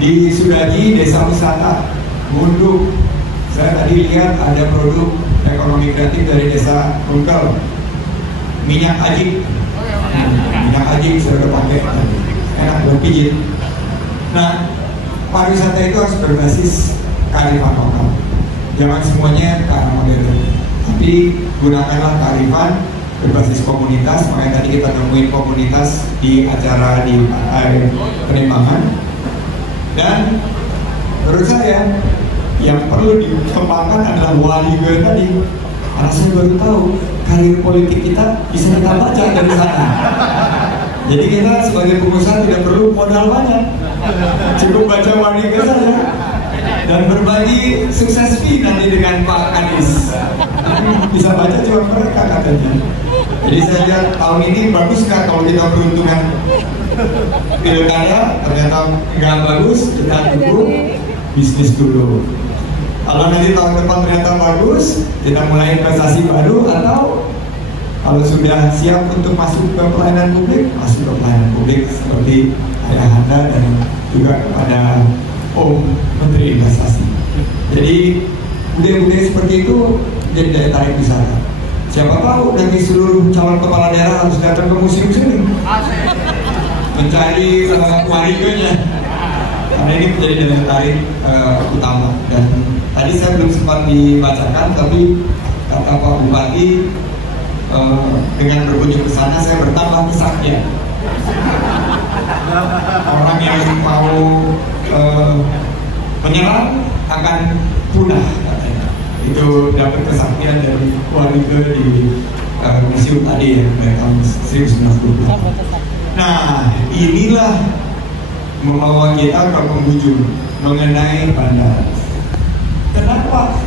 Di Sudaji desa wisata Munduk, saya tadi lihat ada produk ekonomi kreatif dari desa Mungkel. Minyak ajik, sudah pakai, enak buat pijit. Nah, pariwisata itu harus berbasis kearifan lokal. Jangan semuanya karena modern, tapi gunakanlah kearifan berbasis komunitas. Makanya tadi kita nemuin komunitas di acara di Penimbangan. Dan menurut saya yang perlu dikembangkan adalah waliga tadi. Karena saya baru tahu karir politik kita bisa kita baca dari sana. Jadi kita sebagai pengusaha tidak perlu modal banyak, cukup baca waliga saja dan berbagi sukses fee nanti dengan Pak Anies. Bisa baca cuma mereka katanya. Jadi saya lihat tahun ini bagus nggak kalau kita peruntungan pilkada, ternyata nggak bagus, kita dukung bisnis dulu. Kalau nanti tahun depan ternyata bagus, kita mulai investasi baru, atau kalau sudah siap untuk masuk ke pelayanan publik, masuk ke pelayanan publik seperti Ayahanda dan juga kepada Om Menteri Investasi. Jadi budaya-budaya seperti itu jadi daya tarik wisata. Siapa tahu nanti seluruh calon kepala daerah harus datang ke museum sini mencari wariganya, karena ini menjadi daya tarik utama. Dan tadi saya belum sempat dibacakan, tapi kata Pak Bupati, dengan berkunjung ke sana saya bertambah kesaktian. Orang yang mau menyerang akan punah katanya. Itu dapat kesaktian dari wariga di museum tadi ya, tahun 1920. Nah, inilah membawa kita ke penghujung mengenai bandara. Kenapa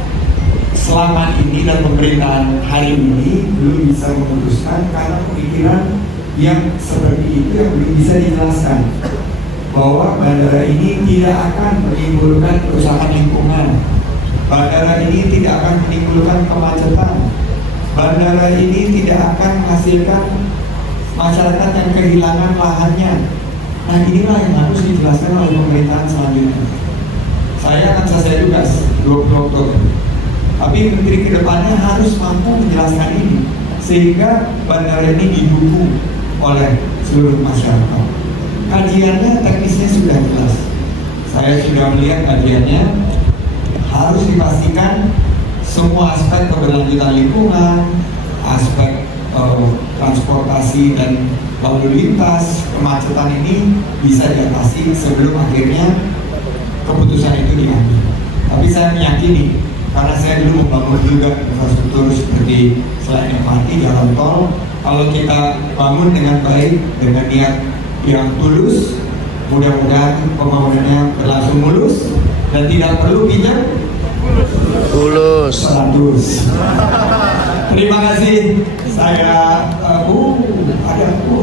selama ini dan pemerintahan hari ini belum bisa memutuskan? Karena pemikiran yang seperti itu yang belum bisa dijelaskan, bahwa bandara ini tidak akan menimbulkan kerusakan lingkungan, bandara ini tidak akan menimbulkan kemacetan, bandara ini tidak akan menghasilkan masyarakat yang kehilangan lahannya. Nah inilah yang harus dijelaskan oleh pemerintahan selanjutnya. Saya akan selesai tugas 20 Oktober, tapi menteri kedepannya harus mampu menjelaskan ini sehingga bandara ini didukung oleh seluruh masyarakat. Kajiannya teknisnya sudah jelas, saya sudah melihat kajiannya. Harus dipastikan semua aspek keberlanjutan lingkungan, aspek transportasi dan lalu lintas, kemacetan ini bisa diatasi sebelum akhirnya keputusan itu diambil. Tapi saya meyakini, karena saya dulu membangun juga infrastruktur seperti selain MRT, jalan tol, kalau kita bangun dengan baik, dengan niat yang tulus, mudah-mudahan pembangunannya berlangsung mulus dan tidak perlu pinjam tulus. Terima kasih. Saya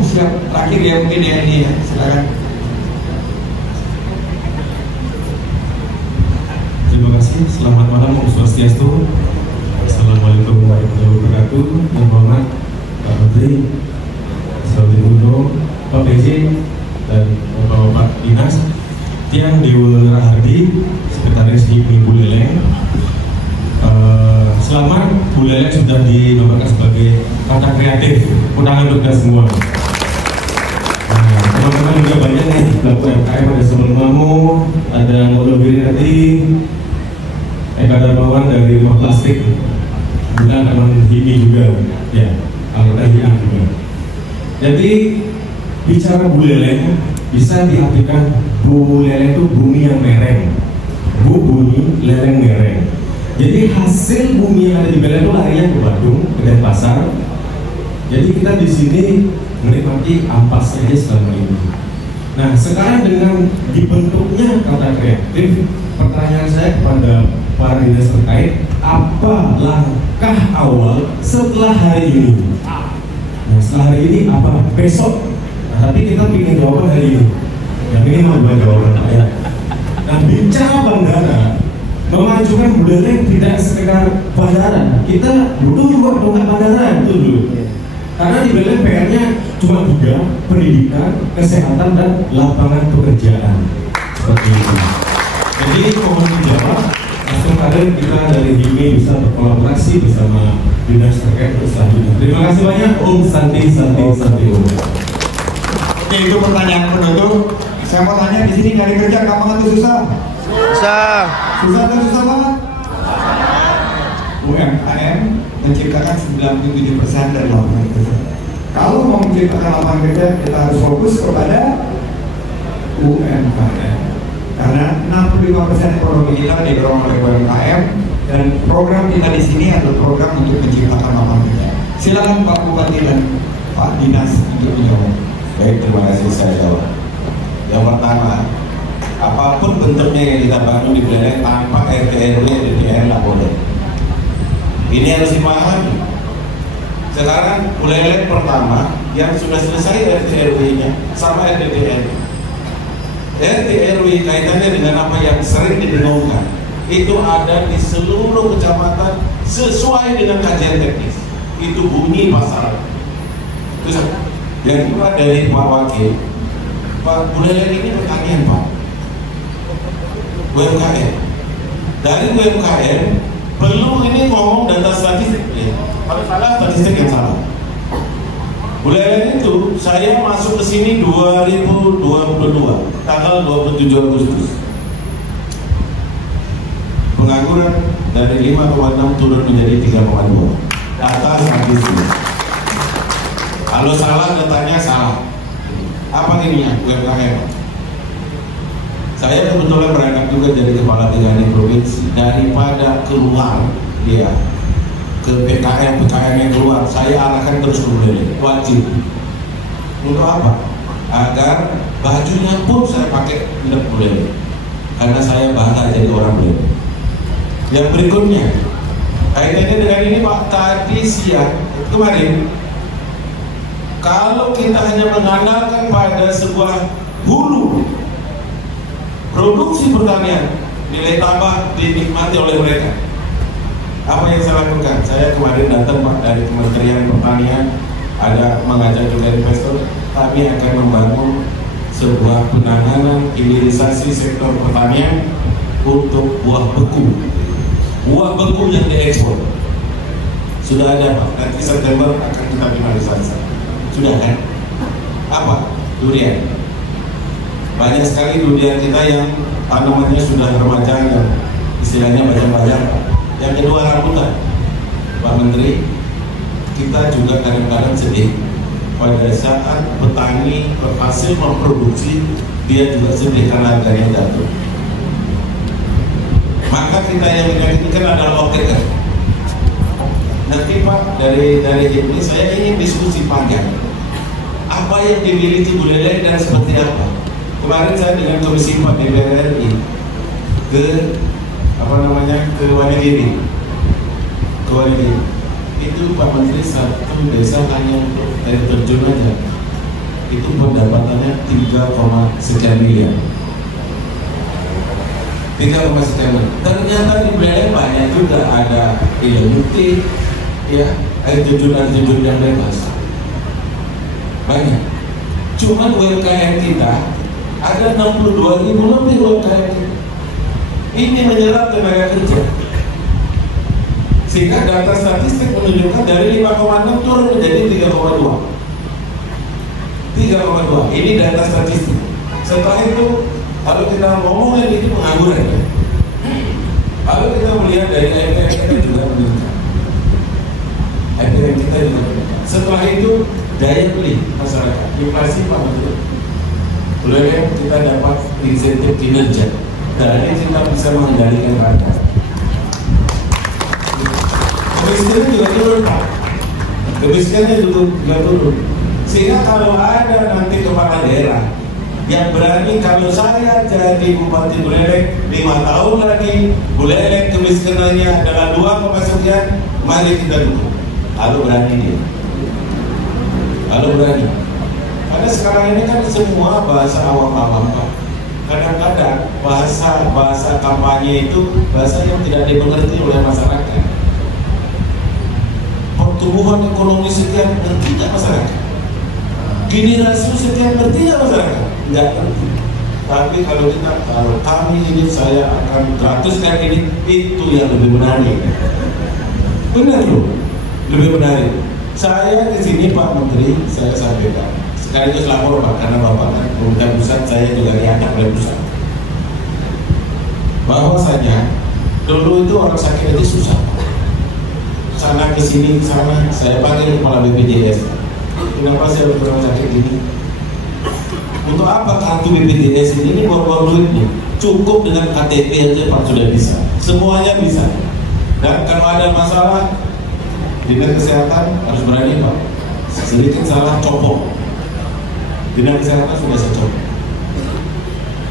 siap terakhir ya mungkin ya ini ya, silakan. Terima kasih. Selamat malam, Om Swastiastu. Assalamualaikum warahmatullahi wabarakatuh. Yang hormat Pak Menteri, Saudari Uno, Pak PJ, dan Bapak-Bapak Dinas, Tiang Dewa Rahardi, Sekretaris HIPMI Buleleng. Selamat, Buleleng sudah dinobatkan sebagai kata kreatif. Undangan untuk kita semua. teman-teman juga banyak nih pelaku UMKM, ada Sebelmamu, ada Molobiri tadi, Eka Darmawan dari Rumah Plastik, kemudian teman Himi juga, ya, anggota Himi juga. Jadi bicara Bu Lele bisa diartikan Bu Lele itu bumi yang mereng, bumi lereng mereng. Jadi hasil bumi yang ada di Belen itu larinya ke Bandung, ke Denpasar. Jadi kita di sini menikmati ampas saja selama ini. Nah, sekarang dengan dibentuknya kata kreatif, pertanyaan saya kepada para dinas terkait, apa langkah awal setelah hari ini? Nah, setelah hari ini apa? Besok. Nah, tapi kita ingin jawaban hari ini. Yang ini mau jawaban saya. Nah, bicara bandara, memajukan budaya tidak sekedar bandara. Kita butuh juga dongkrak bandara itu dulu. Karena di Belen PR-nya cuma 3, pendidikan, kesehatan, dan lapangan pekerjaan. Seperti itu. Jadi mohon dijawab. Langsung kader kita dari Himi bisa berkolaborasi bersama dinas terkait selanjutnya. Terima kasih banyak Om Santi Om. Oke, itu pertanyaan penutup. Saya mau tanya di sini cari kerja gampang atau susah? Susah. Susah atau susah banget? UMKM menciptakan 97% dari lapangan kerja. Kalau mau menciptakan lapangan kerja, kita harus fokus kepada UMKM. Karena 65% ekonomi kita didorong oleh UMKM, dan program kita di sini adalah program untuk menciptakan lapangan kerja. Silakan Pak Bupati dan Pak Dinas untuk menjawab. Baik, terima kasih, saya jawab. Yang pertama, apapun bentuknya yang kita bangun di Belen tanpa RT RW DPR nggak boleh. Ini harus dipahami. Sekarang Buleleng pertama yang sudah selesai RT RW-nya sama RDTR. RT RW kaitannya dengan apa yang sering didengungkan. Itu ada di seluruh kecamatan sesuai dengan kajian teknis. Itu bunyi pasal. Terus yang kedua dari Pak Wakil, Pak Buleleng ini pertanian Pak, UMKM. Dari UMKM perlu ini ngomong data statistik, kalau salah statistik yang salah. Buleleng itu saya masuk ke sini 2022, tanggal 27 Agustus. Pengangguran dari 5,6 turun menjadi 3,2. Data statistik. Kalau salah datanya salah. Apa ininya UMKM? Saya kebetulan berangkat juga jadi kepala tinggi provinsi. Daripada keluar dia ke PKM yang keluar, saya arahkan terus ke Buleleng, wajib. Untuk apa? Agar bajunya pun saya pakai tidak Buleleng, karena saya bangga jadi orang Buleleng. Yang berikutnya, kaitannya dengan ini Pak, tadi siang kemarin, kalau kita hanya mengandalkan pada sebuah hulu produksi pertanian, nilai tambah dinikmati oleh mereka. Apa yang saya lakukan? Saya kemarin datang Pak dari Kementerian Pertanian, ada mengajak juga investor. Kami akan membangun sebuah penanganan hilirisasi sektor pertanian untuk buah beku. Buah beku yang diekspor sudah ada Pak. Nanti September akan kita finalisasi. Sudah kan? Apa? Durian. Banyak sekali durian kita yang tanamannya sudah remaja, yang istilahnya banyak-banyak. Yang kedua rambutan, Pak Menteri, kita juga kadang-kadang sedih pada saat petani berhasil memproduksi, dia juga sedih karena harganya jatuh. Maka kita yang menyakitkan adalah okeker. Nanti Pak dari ini saya ingin diskusi panjang. Apa yang dimiliki Buleleng dan seperti apa? Kemarin saya dengan Komisi 4 DPR RI ke ke Wonogiri. Itu Pak Menteri satu desa hanya untuk air terjun aja itu pendapatannya 3, sekian miliar. 3, sekian miliar. Ternyata di Buleleng banyak juga ada ilmuti, ya, air terjun yang bebas banyak. Cuman UMKM kita ada 62.000 lebih UMKM kita. Ini menyerap tenaga kerja, sehingga data statistik menunjukkan dari 5,6 turun menjadi 3,2. 3,2. Ini data statistik. Setelah itu, kalau kita ngomong lagi itu pengangguran. Kalau kita melihat dari APR kita juga meningkat. APR kita juga meningkat. Setelah itu, daya beli masyarakat, inflasi Pak Menteri. Boleh kita dapat insentif kinerja. Dari kita bisa mengendalikan harga. Kemiskinan juga turun Pak. Kemiskinannya juga turun. Sehingga kalau ada nanti kepala daerah yang berani, kalau saya jadi Bupati Buleleng 5 tahun lagi, Buleleng kemiskinannya adalah 2, sekian, mari kita dukung. Kalau berani dia. Kalau berani. Karena sekarang ini kan semua bahasa awam-awam Pak. Kadang-kadang bahasa kampanye itu bahasa yang tidak dimengerti oleh masyarakat. Pertumbuhan ekonomi sekian, ngerti tidak masyarakat? Gini rasio sekian, ngerti tidak masyarakat? Nggak ngerti. Tapi kalau kami ini, saya akan 100 kali ini, itu yang lebih menarik. Benar loh, lebih menarik. Saya ke sini Pak Menteri, saya sampaikan. Sekaligus lapor Pak, karena Bapak kan pemerintah pusat, saya juga diangkat oleh pusat. Bahwasanya dulu itu orang sakit itu susah. Sana ke sini, ke sana, saya panggil kepala BPJS. Kenapa saya berorang sakit ini? Untuk apa kartu BPJS ini bawa duit nih? Cukup dengan KTP aja Pak sudah bisa. Semuanya bisa. Dan kalau ada masalah, dinas kesehatan harus berani Pak. Sedikit salah copot. Dinas kesehatan sudah saya copot.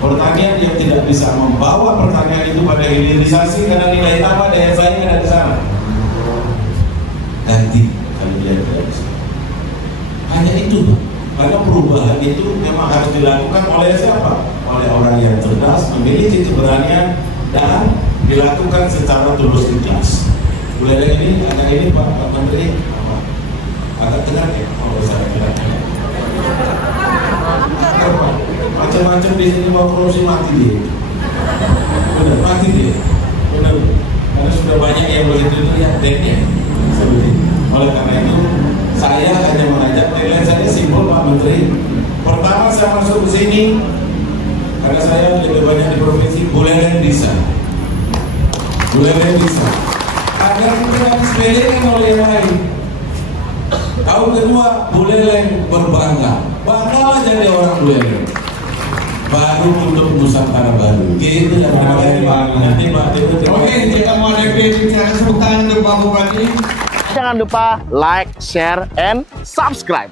Pertanian yang tidak bisa membawa pertanian itu pada hilirisasi karena nilai tambah daya saing ada di sana. Ganti kalau dia tidak bisa. Hanya itu, karena perubahan itu memang harus dilakukan oleh siapa? Oleh orang yang cerdas, memiliki keberanian dan dilakukan secara tulus ikhlas. Mulai ini, anak ini Pak Menteri, agak tegar ya, kalau saya bilang. Macam-macam di sini mau korupsi mati dia. Benar, mati dia. Benar. Karena sudah banyak yang begitu itu yang teknik. Oleh karena itu, saya hanya mengajak nilai saya simpel Pak Menteri. Pertama saya masuk ke sini karena saya lebih banyak di provinsi, Buleleng bisa. Buleleng bisa. Agar tidak disepelekan oleh yang lain. Tahun kedua, Buleleng berbangga. Banggalah jadi orang Buleleng. Baru untuk Nusantara baru. Gitu ya Pak. Nanti Pak Deputi. Oke, kita mau ada kritik, saya sebut tangan untuk Pak Bupati. Jangan lupa like, share, and subscribe.